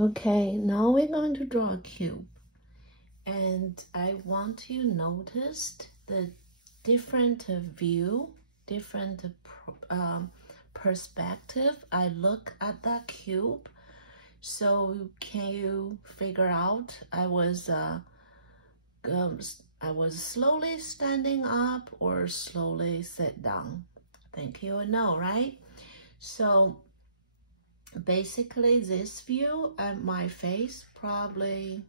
Okay, now we're going to draw a cube. And I want you to notice the different view, different perspective I look at that cube. So can you figure out I was slowly standing up or slowly sit down? I think you will know, right? So basically this view at my face probably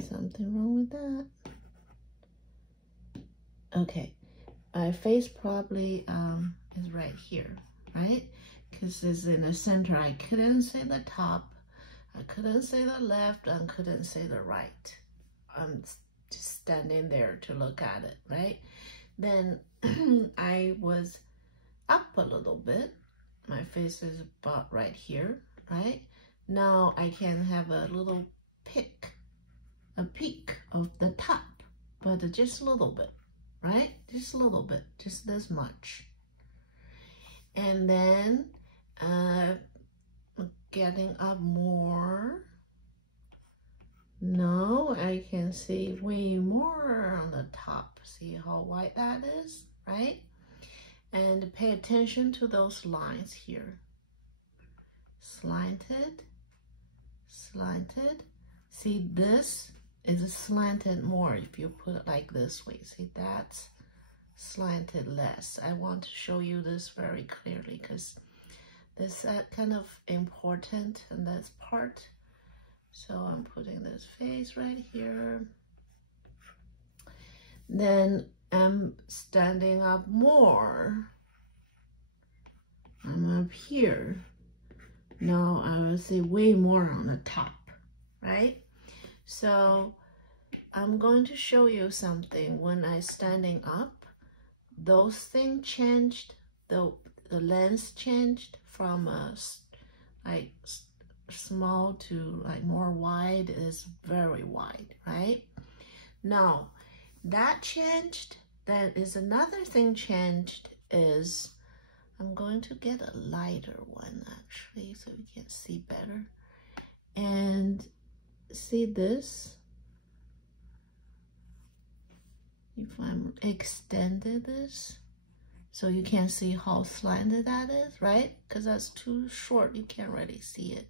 something wrong with that. Okay, my face probably is right here, right? Because it's in the center. I couldn't see the top, I couldn't see the left, and couldn't see the right. I'm just standing there to look at it, right? Then I was up a little bit. My face is about right here, right? Now I can have a little peek of the top, but just a little bit, right? Just a little bit, just this much. And then getting up more. Now I can see way more on the top. See how wide that is, right? And pay attention to those lines here. Slanted, slanted. See, this is slanted more if you put it like this way. See, that's slanted less. I want to show you this very clearly because this is kind of important in this part. So I'm putting this face right here. Then I'm standing up more. I'm up here. Now I will see way more on the top, right? So I'm going to show you something. When I standing up, those things changed, the lens changed from like small to like more wide is very wide, right? Now that changed. That is another thing changed is I'm going to get a lighter one actually so you can see better. And see this? If I'm extended this, so you can see how slanted that is, right? Because that's too short, you can't really see it.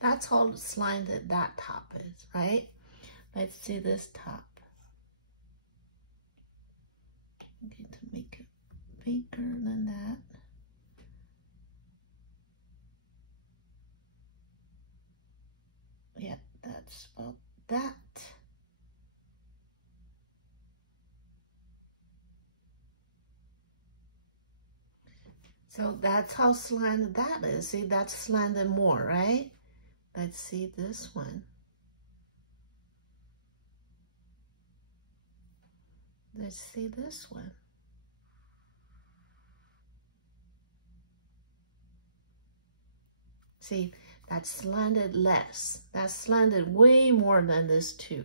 That's how slanted that top is, right? Let's see this top. I'm going to make it bigger than that. Yeah, that's about that. So that's how slanted that is. See, that's slanted more, right? Let's see this one. Let's see this one. See, that's slanted less. That's slanted way more than this too.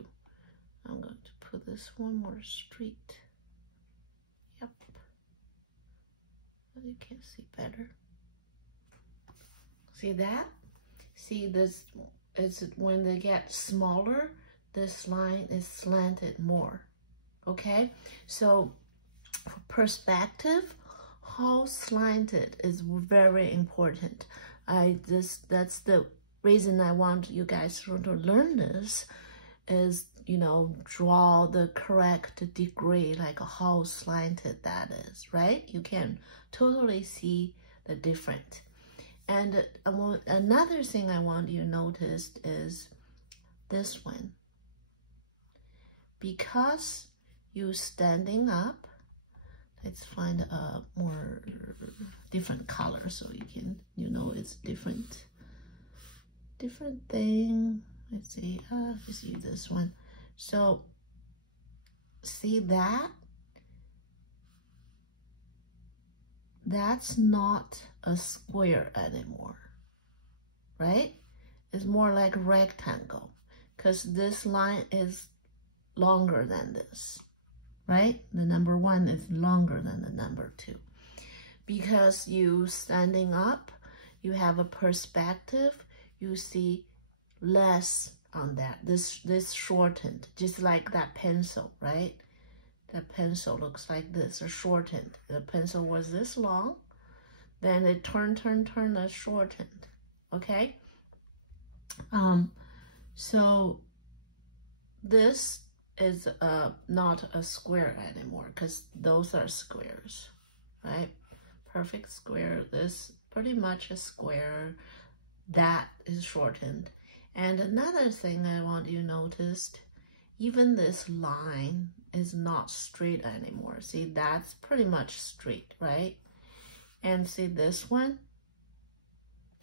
I'm going to put this one more straight. Yep. So you can see better. See that? See this, it's when they get smaller, this line is slanted more. Okay? So for perspective, how slanted is very important. That's the reason I want you guys to learn this is, you know, draw the correct degree, like how slanted that is, right? You can totally see the difference. And another thing I want you to notice is this one. Because you're standing up, let's find a more different color so you can, you know, it's different thing. Let's see, let's use this one. So see that? That's not a square anymore, right? It's more like a rectangle because this line is longer than this, right? The number 1 is longer than the number 2. Because you standing up, you have a perspective, you see less on that. This shortened, just like that pencil, right? That pencil looks like this, or shortened. The pencil was this long, then it turned, and shortened, okay? So this is not a square anymore, because those are squares, right? Perfect square. This pretty much a square. That is shortened. And another thing I want you noticed, even this line is not straight anymore. See, that's pretty much straight, right? And see, this one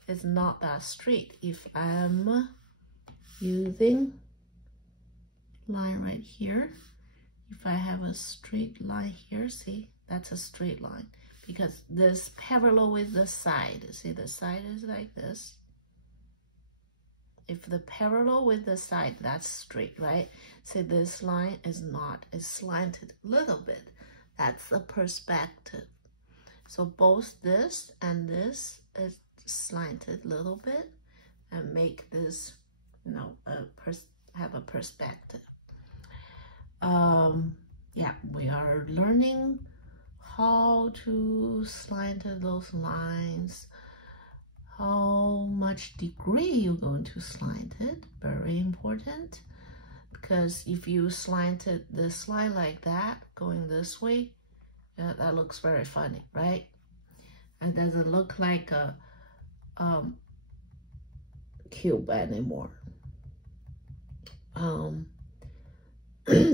is not that straight. If I'm using line right here, if I have a straight line here, see, that's a straight line, because this parallel with the side. See, the side is like this. If the parallel with the side, that's straight, right? See, this line is not, it's slanted a little bit. That's the perspective. So both this and this is slanted a little bit, and make this, you know, have a perspective. Yeah, we are learning how to slant those lines, how much degree you're going to slant it. Very important, because if you slanted this line like that, going this way, that looks very funny, right? It doesn't look like a cube anymore.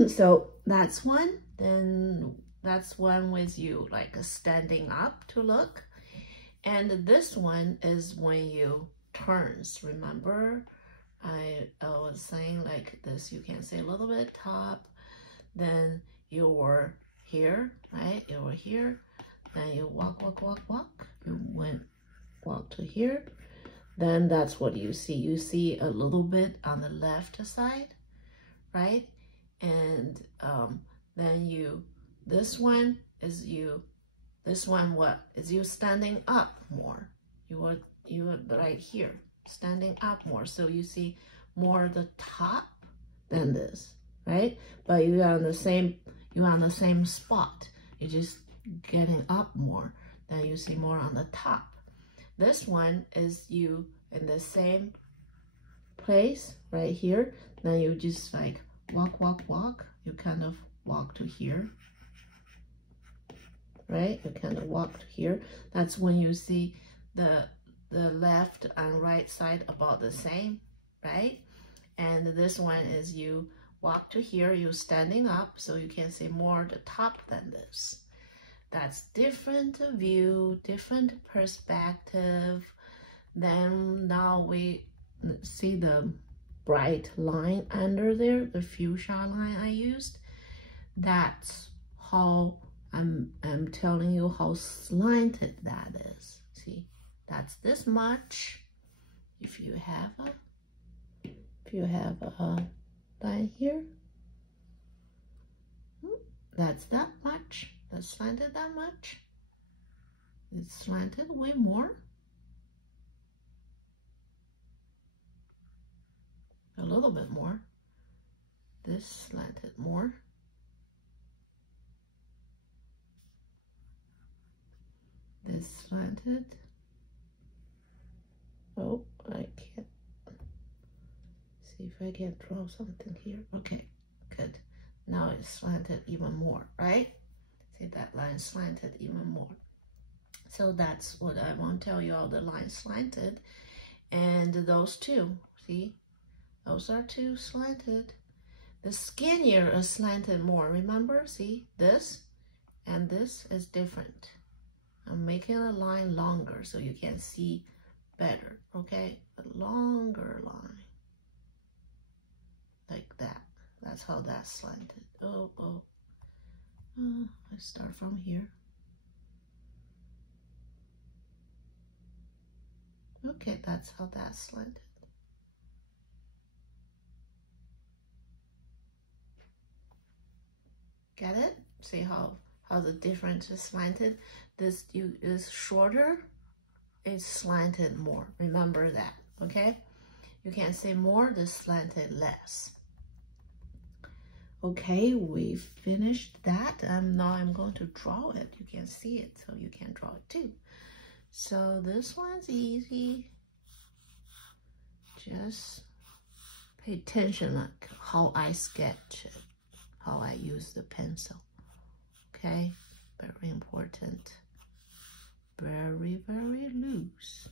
So that's one. Then that's one with you like standing up to look. And this one is when you turns. Remember, I was saying like this, you can say a little bit top, then you were here, right? You were here, then you walk, you walk to here, then that's what you see. You see a little bit on the left side, right? And then this one is you, this one what? Is you standing up more. You were right here, standing up more. So you see more the top than this, right? But you're on the same spot. You're just getting up more. Then you see more on the top. This one is you in the same place right here. Then you just like walk. You kind of walk to here, right? You kind of walk to here. That's when you see the left and right side about the same, right? And this one is you walk to here, you're standing up, so you can see more the top than this. That's different view, different perspective. Then now we see the bright line under there, the fuchsia line I used. That's how I'm telling you how slanted that is. See, that's this much. If you have a line here, that's that much. That's slanted that much. It's slanted way more. A little bit more. This slanted more. This slanted. Oh, I can't. See if I can draw something here. Okay, good. Now it's slanted even more, right? See, that line slanted even more. So that's what I want to tell you, all the lines slanted. And those two, see? Those are two slanted. The skinnier is slanted more. Remember, see, this and this is different. I'm making a line longer so you can see better, okay? A longer line. Like that. That's how that's slanted. I start from here. Okay, that's how that's slanted. Get it? See how the difference is slanted? This is shorter, it's slanted more. Remember that, okay? You can see more, this slanted less. Okay, we finished that. Now I'm going to draw it. You can see it, so you can draw it too. So this one's easy. Just pay attention like how I sketch it, how I use the pencil. Okay, very important. Very, very loose.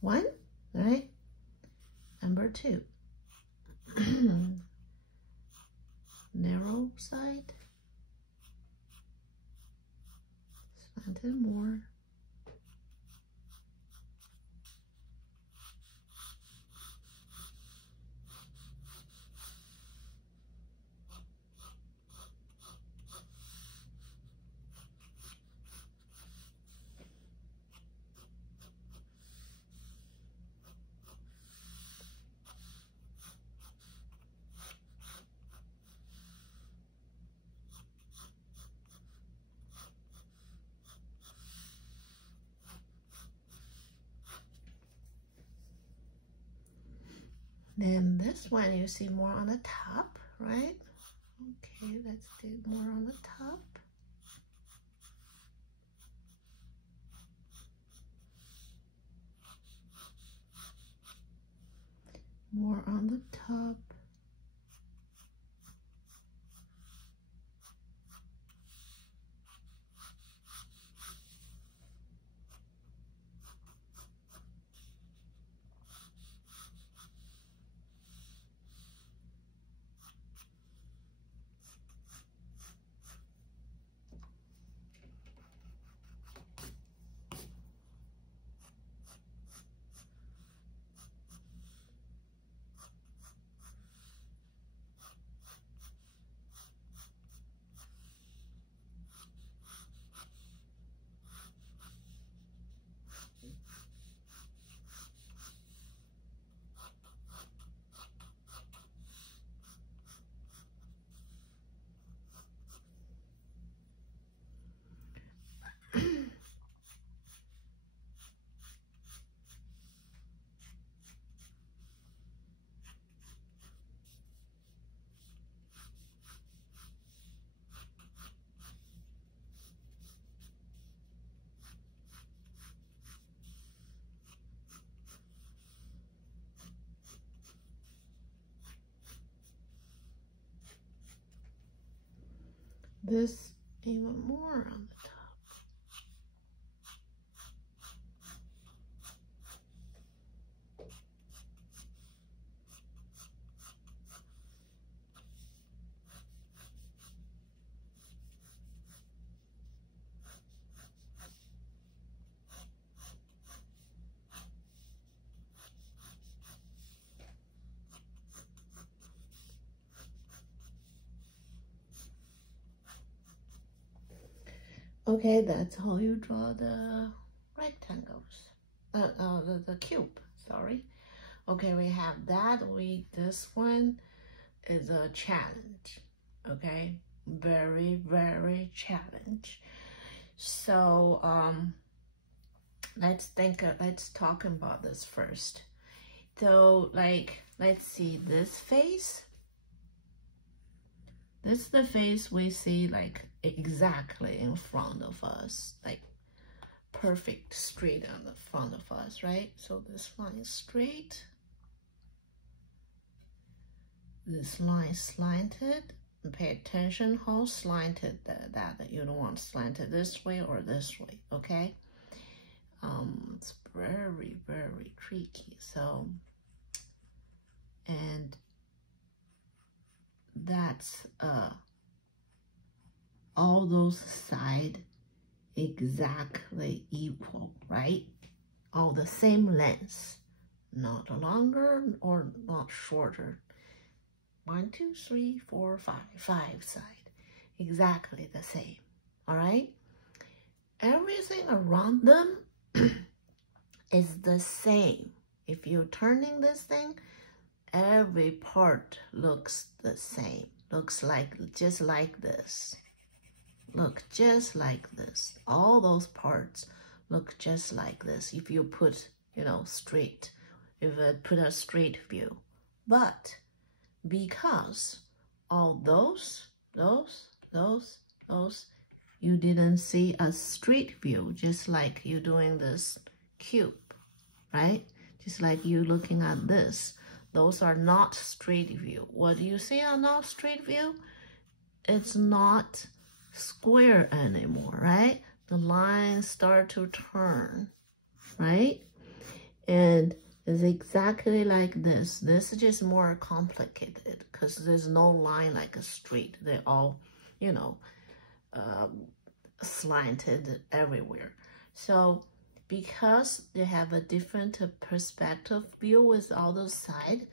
One, right? Number two. Narrow side. Slanted more. Then this one you see more on the top, right? Okay, let's do more on the top. More on the top. This even more on the top. Okay, that's how you draw the rectangles. The cube, sorry. Okay, we have that. This one is a challenge. Okay, very, very challenge. So let's talk about this first. So like, let's see this face. This is the face we see like exactly in front of us, like perfect straight on the front of us, right? So this line is straight. This line is slanted. And pay attention how slanted that you don't want slanted this way or this way, okay? It's very, very tricky. So, and that's all those sides exactly equal, right? All the same length, not longer or not shorter. 1, 2, 3, 4, 5 sides, exactly the same. All right, everything around them is the same. If you're turning this thing, every part looks the same, looks like just like this, look just like this. All those parts look just like this if you put, you know, straight, if I put a straight view. But because all those, you didn't see a straight view, just like you doing this cube, right? Just like you looking at this. Those are not straight view. What do you see on not straight view? It's not square anymore, right? The lines start to turn, right? And it's exactly like this. This is just more complicated because there's no line like a straight. They're all, you know, slanted everywhere. So because they have a different perspective view with all those sides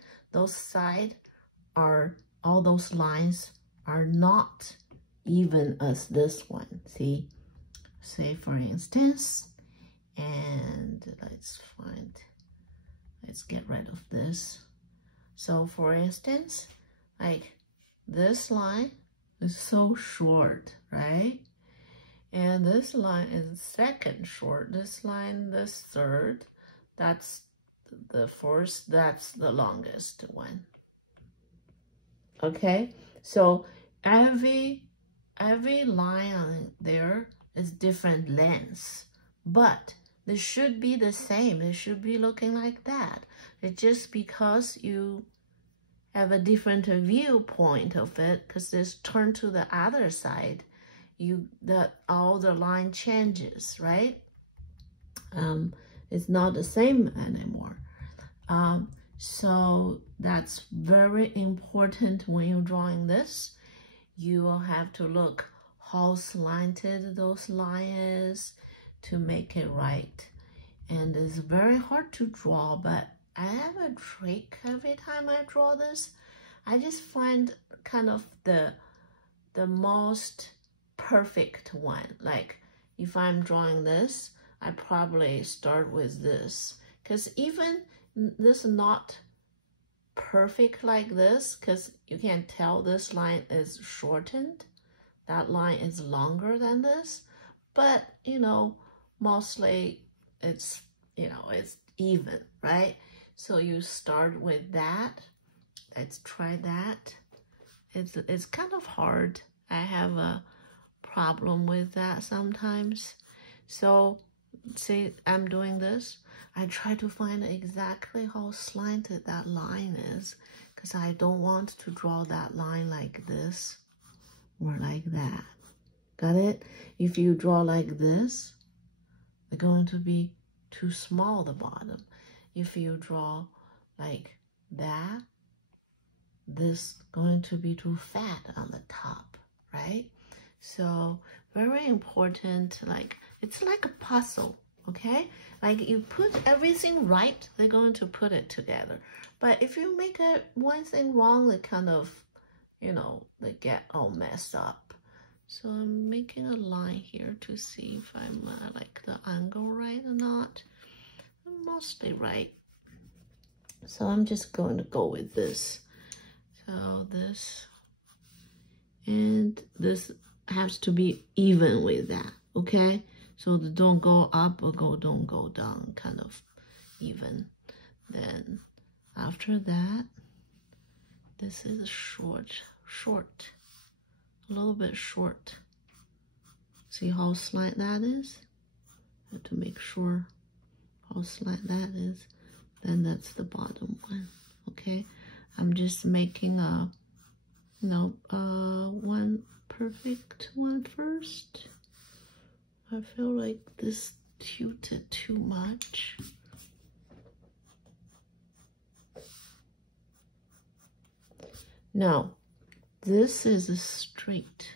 are, all those lines are not even as this one. See, say for instance, and let's get rid of this. So for instance, like this line is so short, right? And this line is second short. This line, this third, that's the first, that's the longest one. Okay, so every line on there is different lengths, but they should be the same. They should be looking like that. It's just because you have a different viewpoint of it, because this turn to the other side, all the line changes, right? It's not the same anymore. So that's very important when you're drawing this. You will have to look how slanted those lines to make it right. And it's very hard to draw, but I have a trick every time I draw this. I just find kind of the most perfect one. Like if I'm drawing this, I probably start with this, because even this is not perfect like this, because you can tell this line is shortened, that line is longer than this, but you know, mostly it's, you know, it's even, right? So you start with that. Let's try that. It's kind of hard. I have a problem with that sometimes. So see, I'm doing this. I try to find exactly how slanted that line is, because I don't want to draw that line like this or like that. Got it? If you draw like this, they're going to be too small, the bottom. If you draw like that, this going to be too fat on the top, right? So very important, like it's like a puzzle, okay? Like you put everything right, they're going to put it together. But if you make one thing wrong, they kind of, you know, they get all messed up. So I'm making a line here to see if I'm like the angle right or not. I'm mostly right. So I'm just going to go with this. So this and this has to be even with that, okay? So the don't go up or don't go down, kind of even. Then after that, this is short, a little bit short. See how slant that is? I have to make sure how slant that is. Then that's the bottom one, okay? I'm just making a, you know, one perfect one first. I feel like this tilted too much. Now, this is a straight.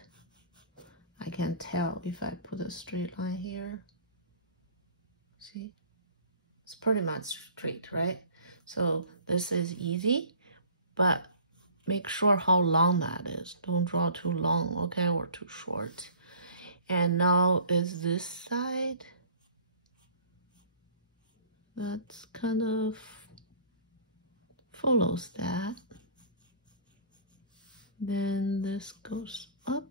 I can tell if I put a straight line here. See? It's pretty much straight, right? So this is easy, but make sure how long that is. Don't draw too long, okay, or too short. And now is this side. That's kind of follows that. Then this goes up.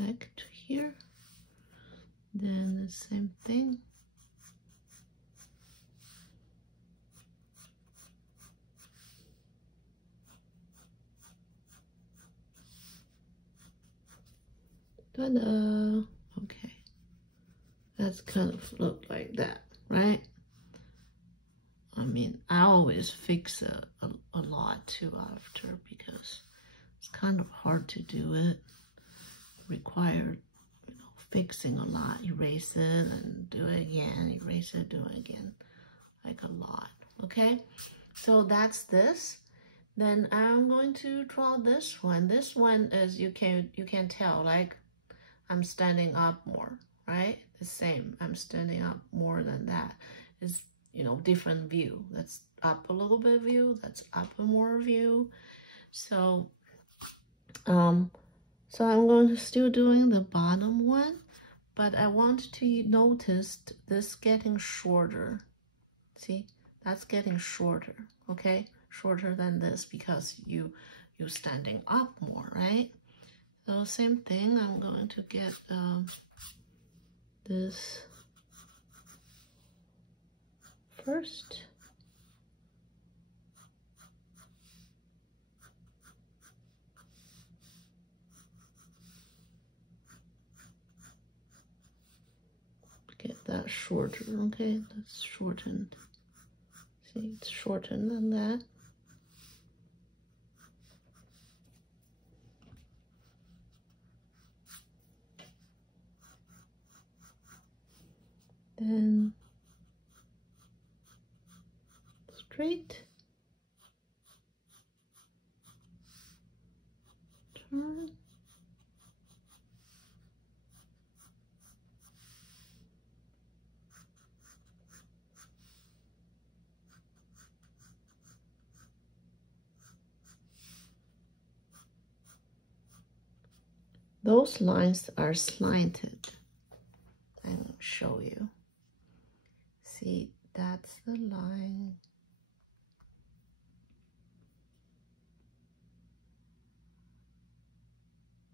back to here. Then the same thing. Ta-da! Okay, that's kind of look like that, right? I mean, I always fix a lot too after, because it's kind of hard to do it. Required, you know, fixing a lot. Erase it and do it again. Erase it, do it again, like a lot. Okay, so that's this. Then I'm going to draw this one. This one is, you can tell, like I'm standing up more, right? The same. I'm standing up more than that. It's, you know, different view. That's up a little bit view. That's up a more view. So, so I'm going to still doing the bottom one, but I want to notice this getting shorter. See, that's getting shorter. Okay, shorter than this because you're standing up more, right? So same thing. I'm going to get this first. Get that shorter, okay? That's shortened. See, it's shortened than that. Then straight. Turn. Those lines are slanted. I will show you. See, that's the line.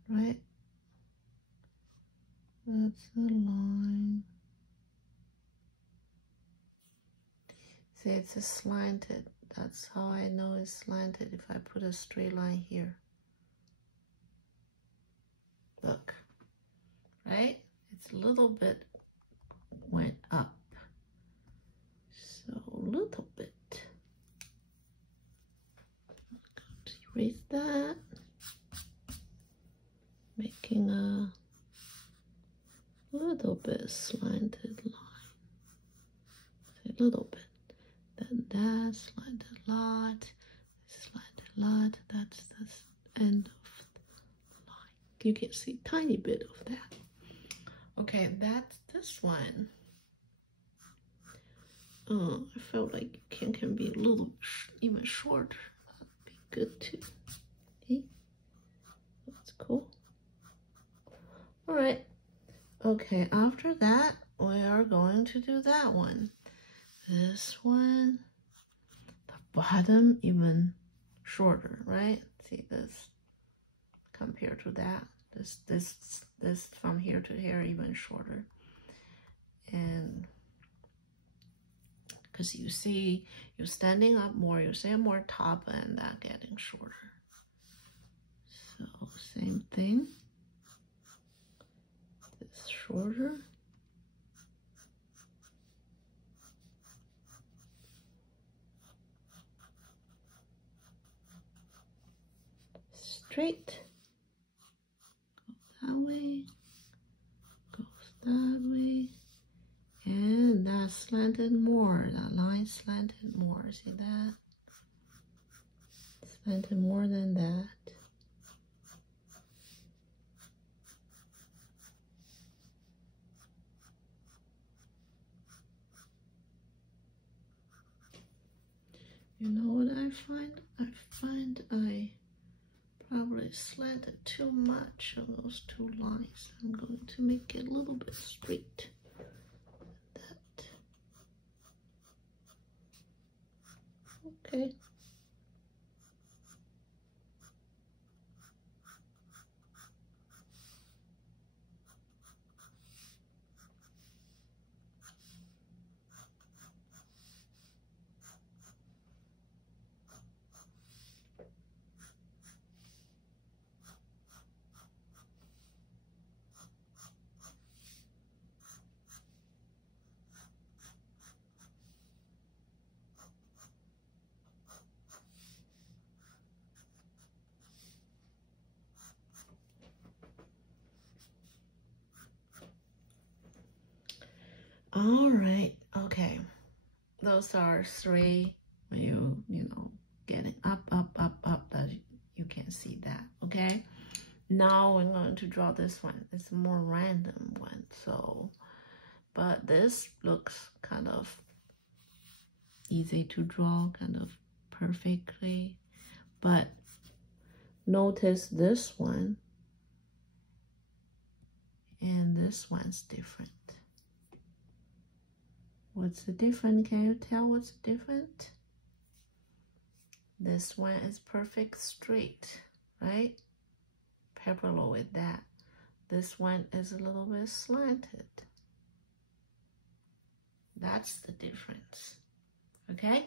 Right? That's the line. See, it's a slanted. That's how I know it's slanted, if I put a straight line here. Look, right? It's a little bit went up. So a little bit. I'm going to erase that. Making a little bit slanted line. A little bit. Then that slanted lot. Slanted lot. That's the end of the line. You can see a tiny bit of that. Okay, that's this one. I felt like it can be a little even shorter. That'd be good too. Okay, that's cool. All right. Okay, after that, we are going to do that one. This one, the bottom even shorter, right? See this compared to that. This from here to here even shorter. And because you see, you're standing up more, you see more top and that getting shorter. So same thing. This shorter. Straight. Go that way. Goes that way. And that slanted more. That line slanted more. See that? Slanted more than that. You know what I find? I find I probably slanted too much of those two lines. I'm going to make it a little bit straight. That. Okay. those are 3 when you know, getting up, that you can see that, okay? Now I'm going to draw this one. It's a more random one, so, but this looks kind of easy to draw, kind of perfectly, but notice this one and this one's different. What's the difference? Can you tell what's different? This one is perfect straight, right? Parallel with that. This one is a little bit slanted. That's the difference, okay?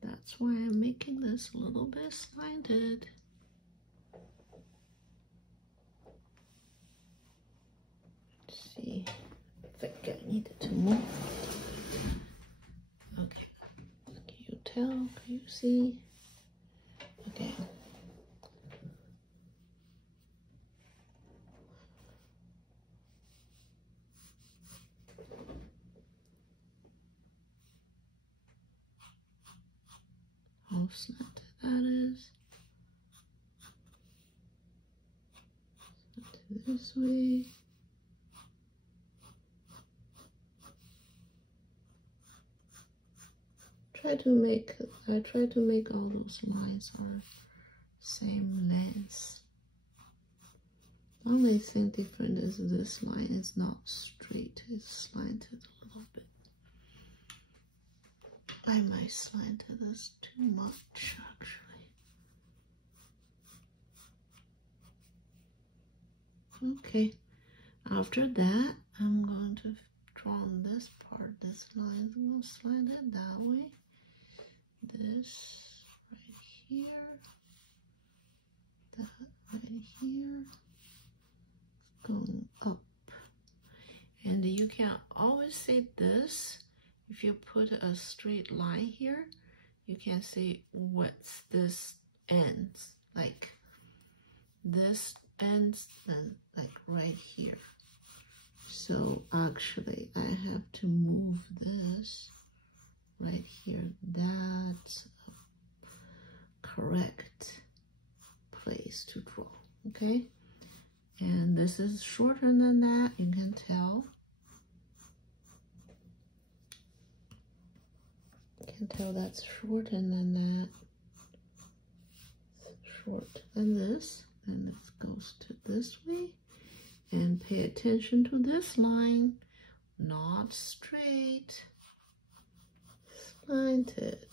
That's why I'm making this a little bit slanted. Let's see, I think I needed to move. Okay, can you tell? Can you see? Okay. How slanted that is. Slanted this way. I try to make all those lines are same length. The only thing different is this line is not straight, it's slanted a little bit. I might slant this too much actually. Okay, after that I'm going to draw on this part, this line, I'm going to slant it that way. This right here, that right here, going up. And you can always see this, if you put a straight line here, you can see what's this ends, like this ends and like right here. So actually I have to move this right here. That's a correct place to draw, okay? And this is shorter than that, you can tell. You can tell that's shorter than that. Short than this, and this goes to this way. And pay attention to this line, not straight, slanted.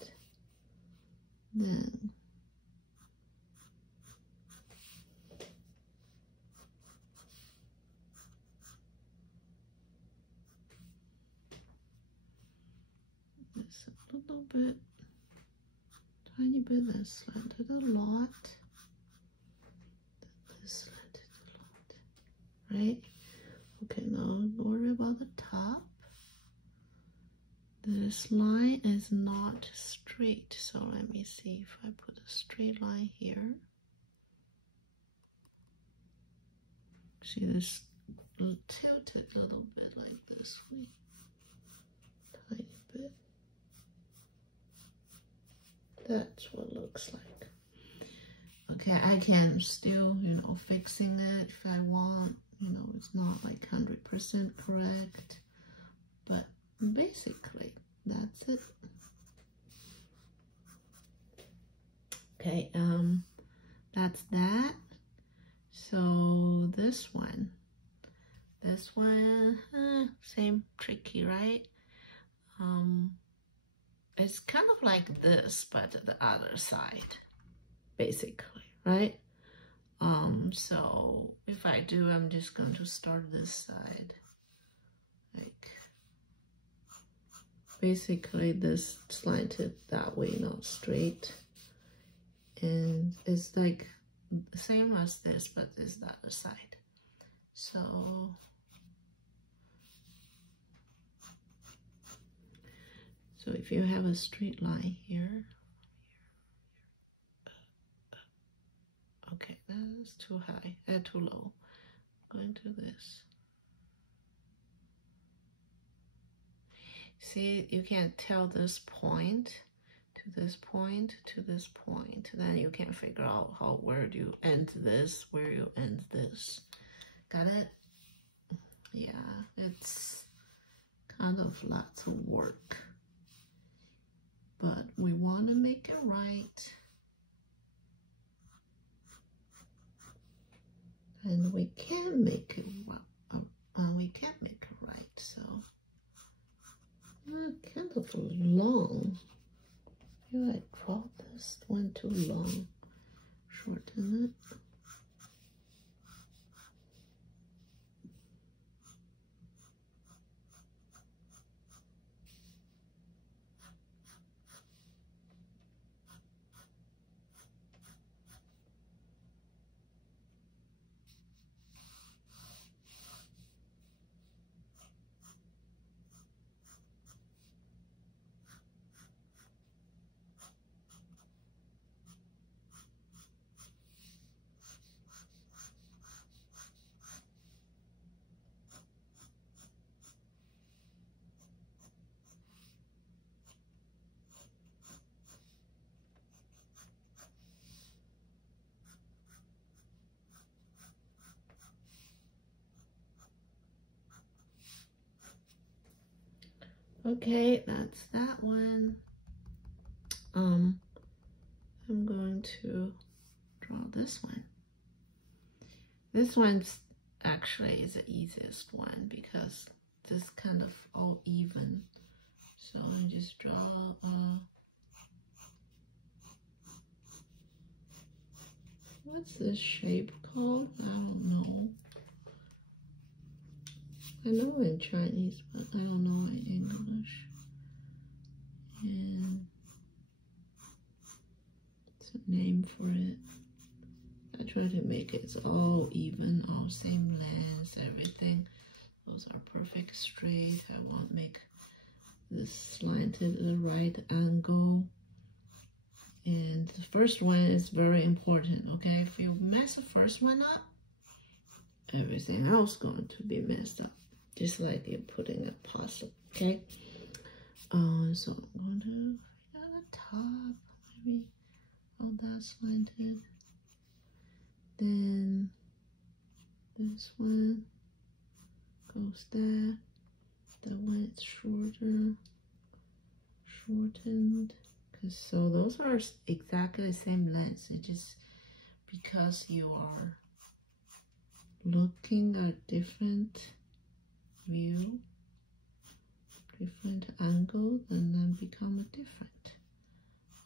Then this a little bit, tiny bit, then slanted a lot. This slanted a lot, right? Okay, now don't worry about the top. This line is not straight, so let me see if I put a straight line here. See this tilted a little bit like this way, tiny bit. That's what it looks like. Okay, I can still, you know, fixing it if I want. You know, it's not like 100% correct, but basically that's it. Okay, that's that. So this one, same tricky, right? It's kind of like this, but the other side, basically, right? So if I do, I'm just going to start this side, like basically this slanted that way, not straight, and it's like the same as this, but it's the other side. So if you have a straight line here, okay, that's too high, too low. Going to this. See, you can't tell this point to this point to this point. Then you can figure out where do you end this, where you end this. Got it? Yeah, it's kind of lots of work, but we want to make it right. And we can make it right, so kind of long. Yeah, I draw this one too long. Shorten it. Okay, that's that one. I'm going to draw this one. This one's actually is the easiest one because this kind of all even. So I just draw what's this shape called? I don't know. I know in Chinese, but I don't know in English. And it's a name for it. I try to make it all even, all same length, everything. Those are perfect straight. I want to make this slanted at the right angle. And the first one is very important, okay? If you mess the first one up, everything else going to be messed up. Just like you're putting a pasta, okay? So I'm going to figure out the top, maybe all that slanted. Then this one goes there. That one is shorter, shortened. So those are exactly the same length. It's just because you are looking at different view, different angle, and then become different.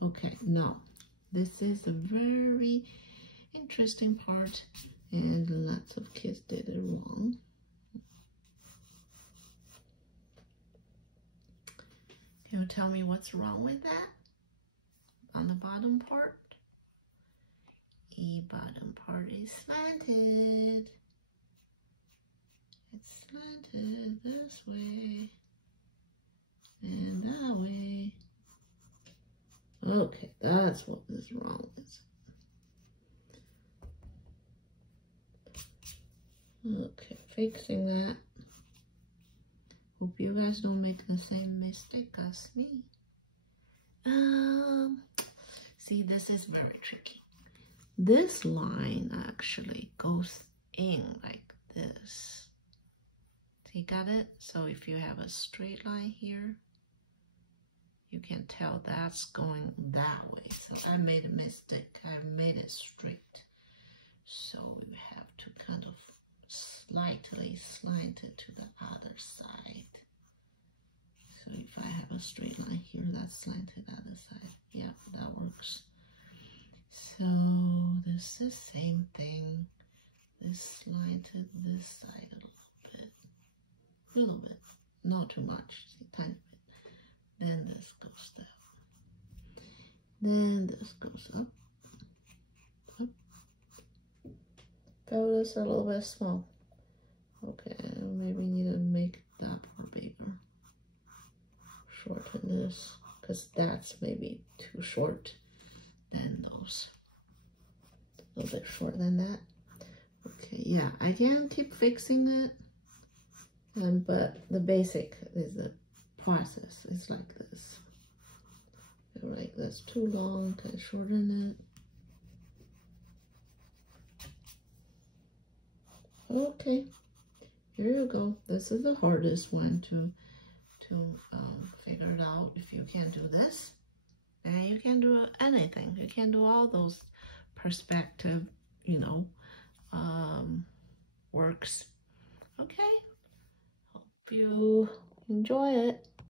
Okay, now this is a very interesting part, and lots of kids did it wrong. Can you tell me what's wrong with that? On the bottom part? The bottom part is slanted. It's slanted this way and that way. Okay, that's what is wrong with it. Okay, fixing that. Hope you guys don't make the same mistake as me. See, this is very tricky. This line actually goes in like this. See, got it? So if you have a straight line here, you can tell that's going that way. So I made a mistake. I made it straight. So you have to kind of slightly slant it to the other side. So if I have a straight line here, that's slanted other side. Yeah, that works. So this is the same thing. This slanted this side a little bit, not too much, see, tiny bit. Then this goes down. Then this goes up, up. Felt this a little bit small. Okay, maybe need to make that part bigger. Shorten this, because that's maybe too short than those. A little bit shorter than that. Okay, yeah, I can keep fixing it. But the basic is the process. It's like this. Like that's too long, can shorten it. Okay, here you go. This is the hardest one to figure it out. If you can't do this, then you can do anything. You can do all those perspective, you know, works. Okay, hope you enjoy it.